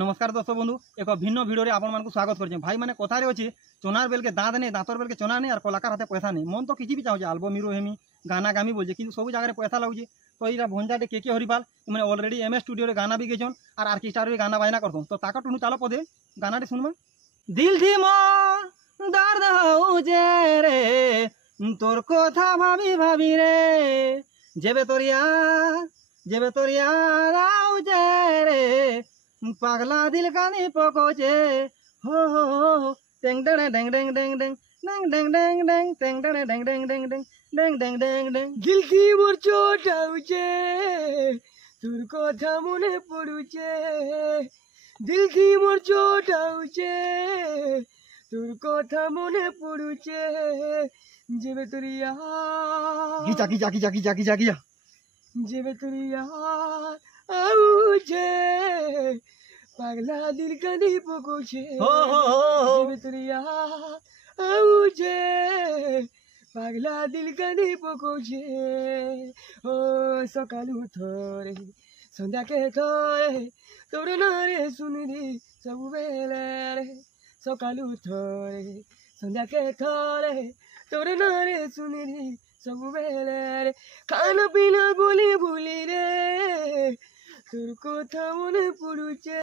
नमस्कार दर्शक बंधु एक भिन्न भिडियो रे आपण मानकु स्वागत करछे। भाई माने कथारे अछि चोनार बेल के दांत नहीं दांतर बेल के चोना नहीं और कलाकार हाथे पैसा नहीं। मन तो किछि भी चाहूजे एल्बम हिरो हेमी गाना गामी बोलजे किंतु सब जगह पैसा लागुजे। तो इरा भंजाटे के हरिपाल माने ऑलरेडी एमएस स्टूडियो रे गाना भी गेछन और आर्केस्ट्रा रे गाना बायना करथन। तो ताका टुनु चालो पदे गानाटे सुनमा। दिल थी मो दर्द होजे रे तोर कथा भाबी भाबी रे जेबे तोरिया राउजे रे पागला दिल कानी पकोचे हो टेंग डेंग डेंग डेंग डेंग डेंग डेंग डेंग डेंग डेंग डेंग डेंग डेंग डेंग डेंग डेंग डेंग डेंग दिल की मोर चोट आउचे तोर कथा मने पड़ुचे दिल की मोर चोट आउचे तोर कथा मने पड़ुचे जेबे तोरिया गीचा गीचा गीचा गीचा गीचा गीचा जेबे तोरिया आउचे पागला दिल कानी पकोचे जेबे तोरिया आउचे पागला दिल कानी पकोचे ओ सकालू थोरे संध्या के थोरे तोर नारे सुनिरी सब बेले रे सकालू थोरे संध्या के थोरे तोर नारे सुनिरी सब बेले रे खाना पीना बोली बोली रे तोर कथा मने पड़ुचे।